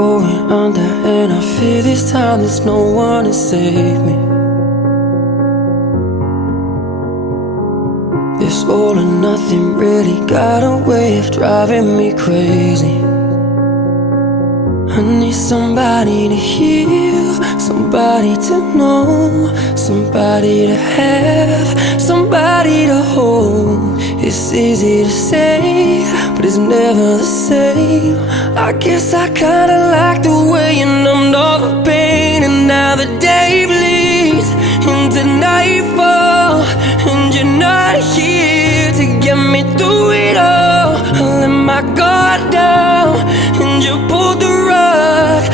going under, and I fear this time there's no one to save me. This all or nothing really got a way of driving me crazy. I need somebody to heal, somebody to know, somebody to have, somebody to hold. It's easy to say, but it's never the same. I guess I kinda like the way you numbed all the pain, and now the day bleeds into nightfall, and you're not here to get me through it all. I let my guard down, and you pulled through